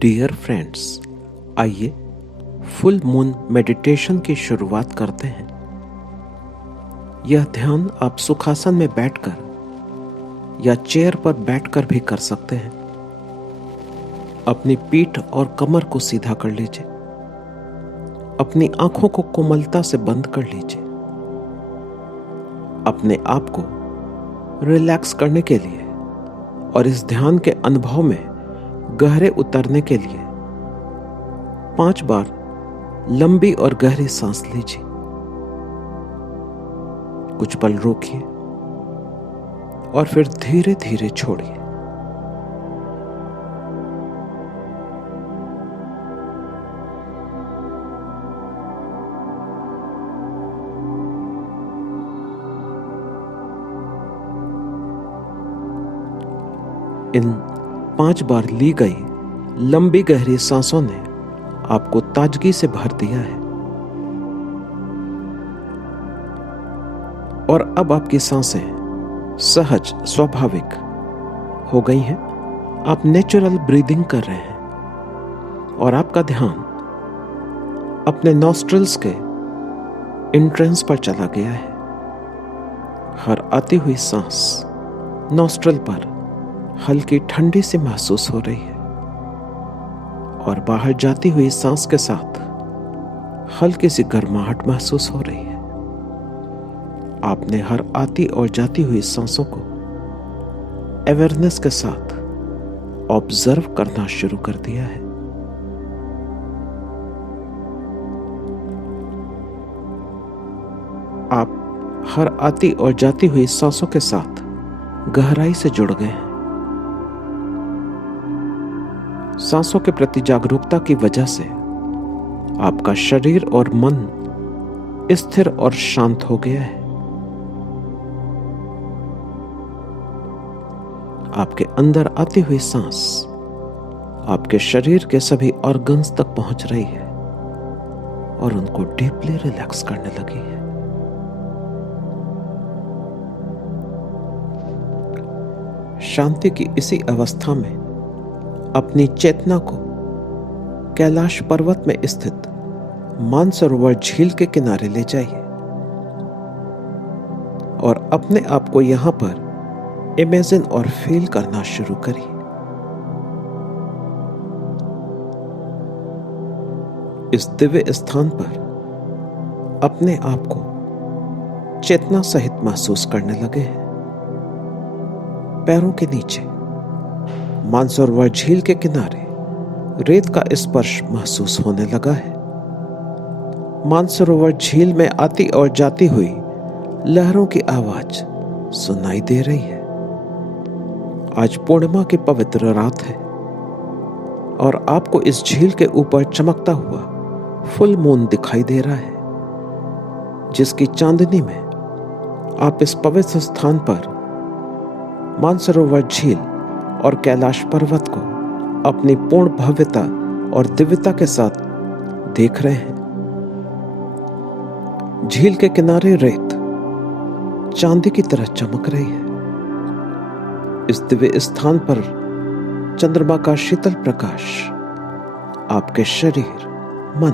Dear friends, आइए full moon meditation की शुरुआत करते हैं। यह ध्यान आप सुखासन में बैठकर या चेयर पर बैठकर भी कर सकते हैं। अपनी पीठ और कमर को सीधा कर लीजिए। अपनी आंखों को कोमलता से बंद कर लीजिए। अपने आप को रिलैक्स करने के लिए और इस ध्यान के अनुभव में गहरे उतरने के लिए 5 बार लंबी और गहरी सांस लीजिए। कुछ पल रोकिए और फिर धीरे धीरे छोड़िए। इन 5 बार ली गई लंबी गहरी सांसों ने आपको ताजगी से भर दिया है और अब आपकी सांसें सहज स्वाभाविक हो गई हैं। आप नेचुरल ब्रीदिंग कर रहे हैं और आपका ध्यान अपने नॉस्ट्रिल्स के एंट्रेंस पर चला गया है। हर आती हुई सांस नॉस्ट्रिल पर हल्की ठंडी सी महसूस हो रही है और बाहर जाती हुई सांस के साथ हल्की सी गर्माहट महसूस हो रही है। आपने हर आती और जाती हुई सांसों को अवेयरनेस के साथ ऑब्जर्व करना शुरू कर दिया है। आप हर आती और जाती हुई सांसों के साथ गहराई से जुड़ गए हैं। सांसों के प्रति जागरूकता की वजह से आपका शरीर और मन स्थिर और शांत हो गया है। आपके अंदर आती हुई सांस आपके शरीर के सभी ऑर्गन्स तक पहुंच रही है और उनको डीपली रिलैक्स करने लगी है। शांति की इसी अवस्था में अपनी चेतना को कैलाश पर्वत में स्थित मानसरोवर झील के किनारे ले जाइए और अपने आप को यहां पर इमेजिन और फील करना शुरू करिए। इस दिव्य स्थान पर अपने आप को चेतना सहित महसूस करने लगे हैं। पैरों के नीचे मानसरोवर झील के किनारे रेत का स्पर्श महसूस होने लगा है। मानसरोवर झील में आती और जाती हुई लहरों की आवाज सुनाई दे रही है। आज पूर्णिमा की पवित्र रात है और आपको इस झील के ऊपर चमकता हुआ फुल मून दिखाई दे रहा है, जिसकी चांदनी में आप इस पवित्र स्थान पर मानसरोवर झील और कैलाश पर्वत को अपनी पूर्ण भव्यता और दिव्यता के साथ देख रहे हैं। झील के किनारे रेत चांदी की तरह चमक रही है। इस दिव्य स्थान पर चंद्रमा का शीतल प्रकाश आपके शरीर, मन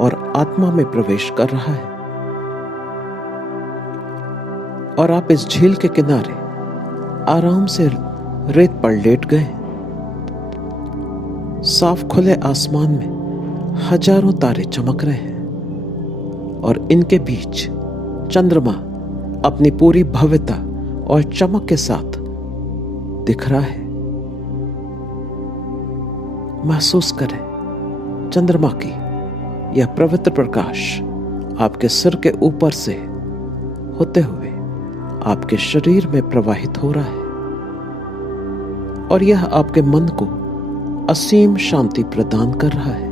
और आत्मा में प्रवेश कर रहा है और आप इस झील के किनारे आराम से रेत पर लेट गए। साफ खुले आसमान में हजारों तारे चमक रहे हैं और इनके बीच चंद्रमा अपनी पूरी भव्यता और चमक के साथ दिख रहा है। महसूस करें चंद्रमा की यह पवित्र प्रकाश आपके सिर के ऊपर से होते हुए आपके शरीर में प्रवाहित हो रहा है और यह आपके मन को असीम शांति प्रदान कर रहा है।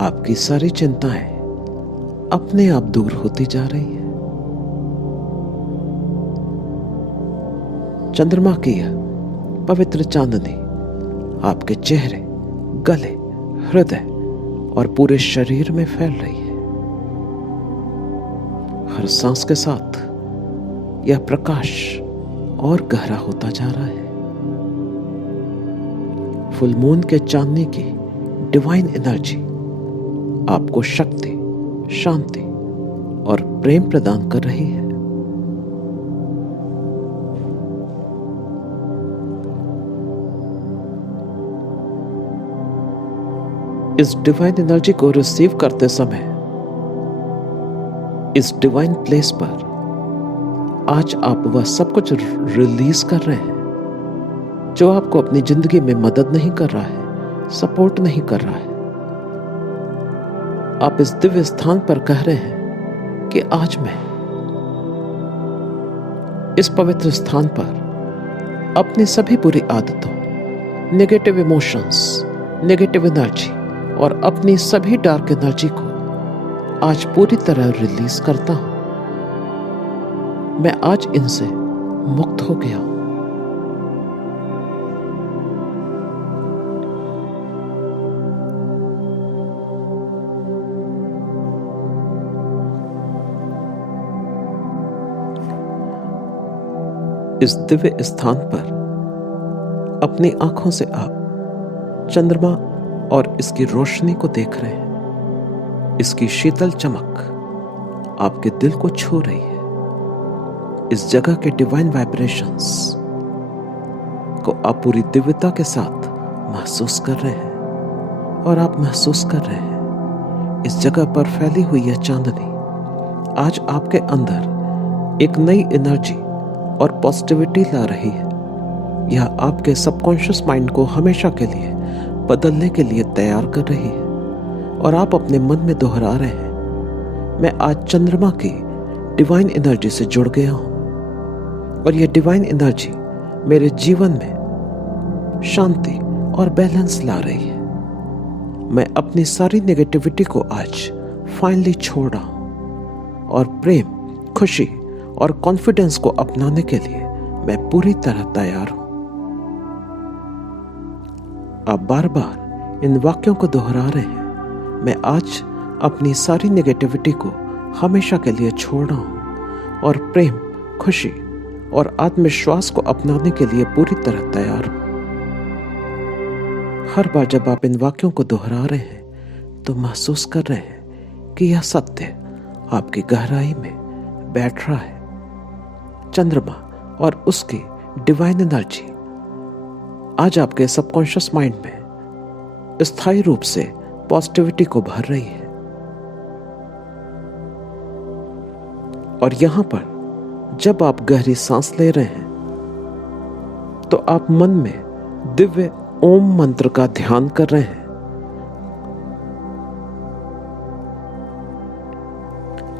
आपकी सारी चिंताएं अपने आप दूर होती जा रही हैं। चंद्रमा की यह पवित्र चांदनी आपके चेहरे, गले, हृदय और पूरे शरीर में फैल रही है। हर सांस के साथ यह प्रकाश और गहरा होता जा रहा है। फुल मून के चांदने की डिवाइन एनर्जी आपको शक्ति, शांति और प्रेम प्रदान कर रही है। इस डिवाइन एनर्जी को रिसीव करते समय इस डिवाइन प्लेस पर आज आप वह सब कुछ रिलीज कर रहे हैं जो आपको अपनी जिंदगी में मदद नहीं कर रहा है, सपोर्ट नहीं कर रहा है। आप इस दिव्य स्थान पर कह रहे हैं कि आज मैं इस पवित्र स्थान पर अपनी सभी बुरी आदतों, नेगेटिव इमोशंस, नेगेटिव एनर्जी और अपनी सभी डार्क एनर्जी को आज पूरी तरह रिलीज करता हूं। मैं आज इनसे मुक्त हो गया हूं। इस दिव्य स्थान पर अपनी आंखों से आप चंद्रमा और इसकी रोशनी को देख रहे हैं। इसकी शीतल चमक आपके दिल को छू रही है। इस जगह के डिवाइन वाइब्रेशंस को आप पूरी दिव्यता के साथ महसूस कर रहे हैं और आप महसूस कर रहे हैं इस जगह पर फैली हुई यह चांदनी आज आपके अंदर एक नई एनर्जी और पॉजिटिविटी ला रही है। यह आपके सबकॉन्शियस माइंड को हमेशा के लिए बदलने के लिए तैयार कर रही है और आप अपने मन में दोहरा रहे हैं, मैं आज चंद्रमा की डिवाइन एनर्जी से जुड़ गया हूं और यह डिवाइन एनर्जी मेरे जीवन में शांति और बैलेंस ला रही है। मैं अपनी सारी नेगेटिविटी को आज फाइनली छोड़ रहा हूं और प्रेम, खुशी और कॉन्फिडेंस को अपनाने के लिए मैं पूरी तरह तैयार हूं। आप बार बार इन वाक्यों को दोहरा रहे हैं, मैं आज अपनी सारी नेगेटिविटी को हमेशा के लिए छोड़ रहा हूं और प्रेम, खुशी और आत्मविश्वास को अपनाने के लिए पूरी तरह तैयार हूं। हर बार जब आप इन वाक्यों को दोहरा रहे हैं तो महसूस कर रहे हैं कि यह सत्य आपकी गहराई में बैठ रहा है। चंद्रमा और उसकी डिवाइन एनर्जी आज आपके सबकॉन्शियस माइंड में स्थायी रूप से पॉजिटिविटी को भर रही है और यहां पर जब आप गहरी सांस ले रहे हैं तो आप मन में दिव्य ओम मंत्र का ध्यान कर रहे हैं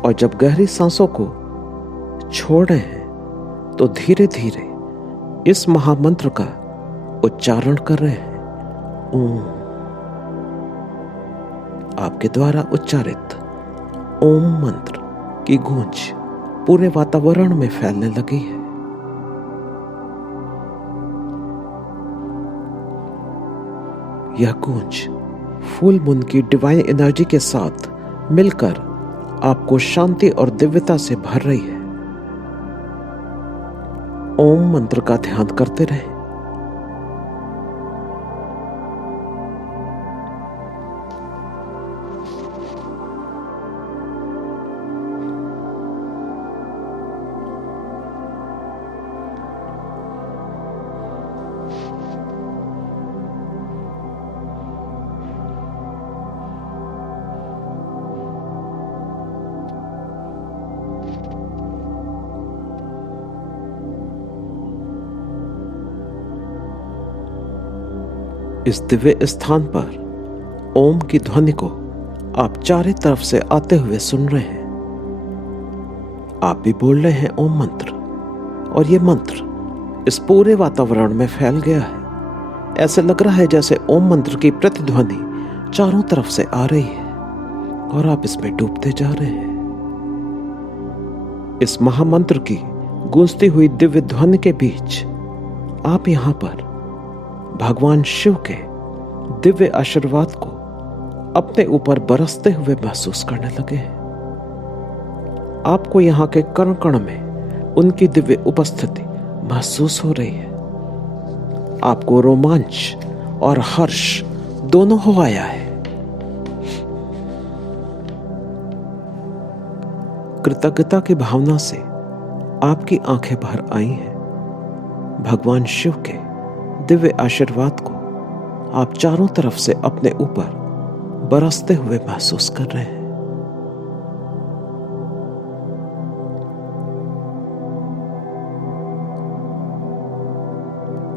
और जब गहरी सांसों को छोड़ रहे हैं तो धीरे धीरे इस महामंत्र का उच्चारण कर रहे हैं। ओम। आपके द्वारा उच्चारित ओम मंत्र की गूंज पूरे वातावरण में फैलने लगी है। यह गूंज फुल मून की डिवाइन एनर्जी के साथ मिलकर आपको शांति और दिव्यता से भर रही है। ओम मंत्र का ध्यान करते रहें। इस दिव्य स्थान पर ओम की ध्वनि को आप चारों तरफ से आते हुए सुन रहे हैं। आप भी बोल रहे हैं ओम मंत्र और ये मंत्र इस पूरे वातावरण में फैल गया है। ऐसे लग रहा है जैसे ओम मंत्र की प्रतिध्वनि चारों तरफ से आ रही है और आप इसमें डूबते जा रहे हैं। इस महामंत्र की गूंजती हुई दिव्य ध्वनि के बीच आप यहां पर भगवान शिव के दिव्य आशीर्वाद को अपने ऊपर बरसते हुए महसूस करने लगे हैं। आपको यहां के कण कण में उनकी दिव्य उपस्थिति महसूस हो रही है। आपको रोमांच और हर्ष दोनों हो आया है। कृतज्ञता की भावना से आपकी आंखें भर आई हैं। भगवान शिव के दिव्य आशीर्वाद को आप चारों तरफ से अपने ऊपर बरसते हुए महसूस कर रहे हैं।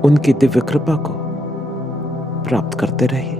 उनकी दिव्य कृपा को प्राप्त करते रहिए।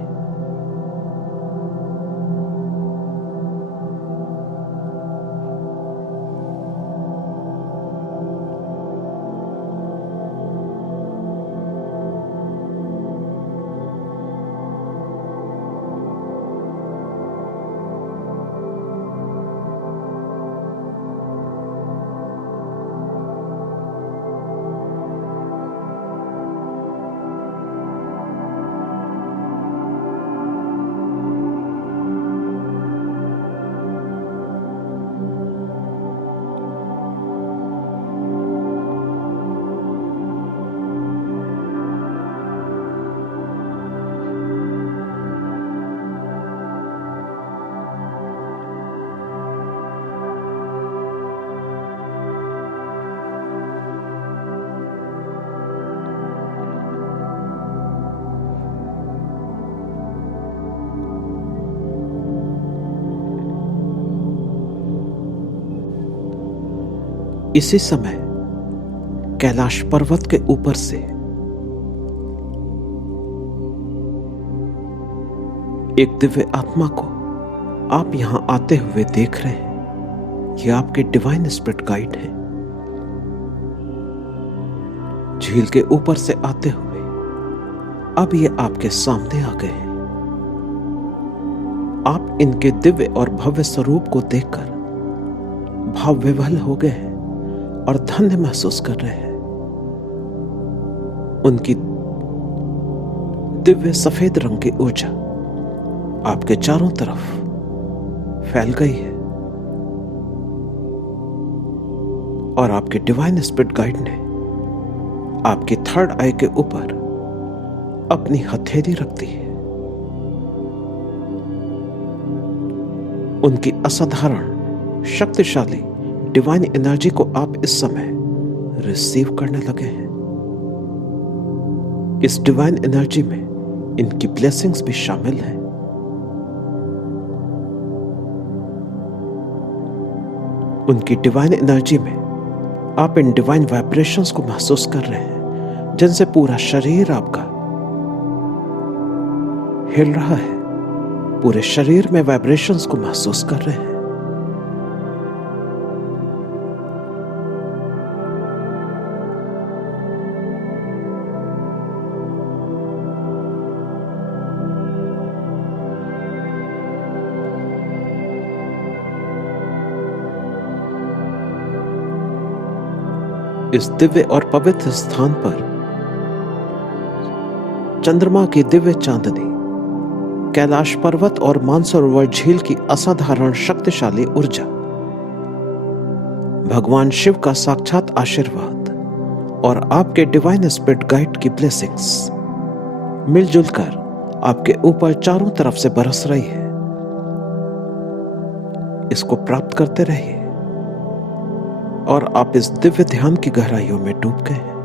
इसी समय कैलाश पर्वत के ऊपर से एक दिव्य आत्मा को आप यहां आते हुए देख रहे हैं। ये आपके डिवाइन स्पिरिट गाइड हैं। झील के ऊपर से आते हुए अब ये आपके सामने आ गए हैं। आप इनके दिव्य और भव्य स्वरूप को देखकर भाव विह्वल हो गए हैं और धन्य महसूस कर रहे हैं। उनकी दिव्य सफेद रंग की ऊर्जा आपके चारों तरफ फैल गई है और आपके डिवाइन स्पिरिट गाइड ने आपकी थर्ड आई के ऊपर अपनी हथेली रख दी है। उनकी असाधारण शक्तिशाली डिवाइन एनर्जी को आप इस समय रिसीव करने लगे हैं। इस डिवाइन एनर्जी में इनकी ब्लेसिंग्स भी शामिल हैं। उनकी डिवाइन एनर्जी में आप इन डिवाइन वाइब्रेशंस को महसूस कर रहे हैं, जिनसे पूरा शरीर आपका हिल रहा है। पूरे शरीर में वाइब्रेशंस को महसूस कर रहे हैं। इस दिव्य और पवित्र स्थान पर चंद्रमा की दिव्य चांदनी, कैलाश पर्वत और मानसरोवर झील की असाधारण शक्तिशाली ऊर्जा, भगवान शिव का साक्षात आशीर्वाद और आपके डिवाइन स्पिरिट गाइड की ब्लेसिंग्स मिलजुल कर आपके ऊपर चारों तरफ से बरस रही है। इसको प्राप्त करते रहिए और आप इस दिव्य ध्यान की गहराइयों में डूब गए हैं।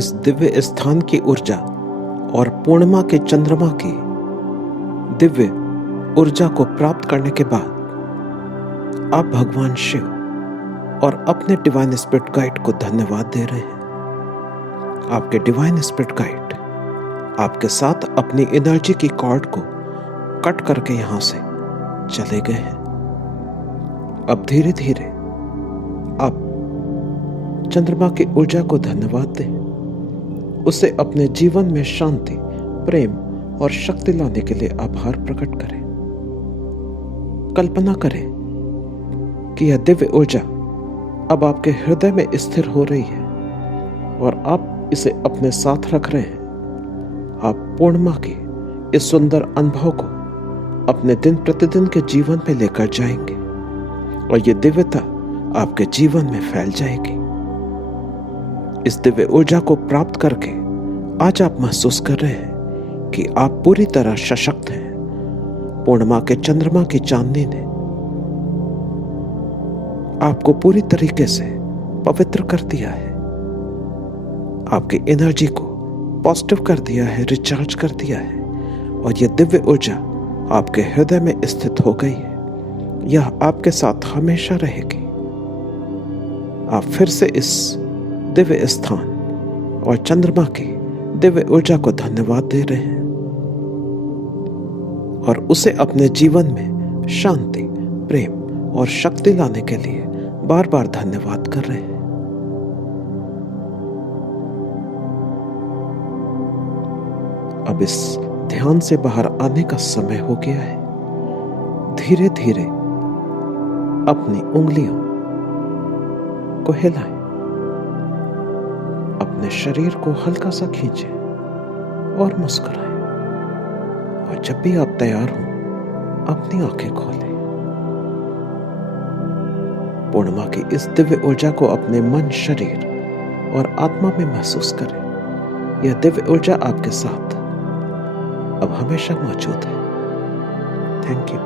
इस दिव्य स्थान की ऊर्जा और पूर्णिमा के चंद्रमा की दिव्य ऊर्जा को प्राप्त करने के बाद आप भगवान शिव और अपने डिवाइन स्पिरिट गाइड को धन्यवाद दे रहे हैं। आपके डिवाइन स्पिरिट गाइड आपके साथ अपनी एनर्जी की कॉर्ड को कट करके यहां से चले गए हैं। अब धीरे धीरे आप चंद्रमा की ऊर्जा को धन्यवाद दें, उसे अपने जीवन में शांति, प्रेम और शक्ति लाने के लिए आभार प्रकट करें। कल्पना करें कि यह दिव्य ऊर्जा अब आपके हृदय में स्थिर हो रही है और आप इसे अपने साथ रख रहे हैं। आप पूर्णिमा के इस सुंदर अनुभव को अपने दिन प्रतिदिन के जीवन में लेकर जाएंगे और यह दिव्यता आपके जीवन में फैल जाएगी। इस दिव्य ऊर्जा को प्राप्त करके आज आप महसूस कर रहे हैं कि आप पूरी तरह सशक्त हैं। पूर्णिमा के चंद्रमा की चांदनी ने आपको पूरी तरीके से पवित्र कर दिया है, आपकी एनर्जी को पॉजिटिव कर दिया है, रिचार्ज कर दिया है और यह दिव्य ऊर्जा आपके हृदय में स्थित हो गई है। यह आपके साथ हमेशा रहेगी। आप फिर से इस दिव्य स्थान और चंद्रमा की दिव्य ऊर्जा को धन्यवाद दे रहे हैं और उसे अपने जीवन में शांति, प्रेम और शक्ति लाने के लिए बार बार धन्यवाद कर रहे हैं। अब इस ध्यान से बाहर आने का समय हो गया है। धीरे धीरे अपनी उंगलियों को हिलाएं, अपने शरीर को हल्का सा खींचें और मुस्कुराएं और जब भी आप तैयार हों अपनी आंखें खोलें। पूर्णिमा की इस दिव्य ऊर्जा को अपने मन, शरीर और आत्मा में महसूस करें। यह दिव्य ऊर्जा आपके साथ अब हमेशा मौजूद है। Thank you.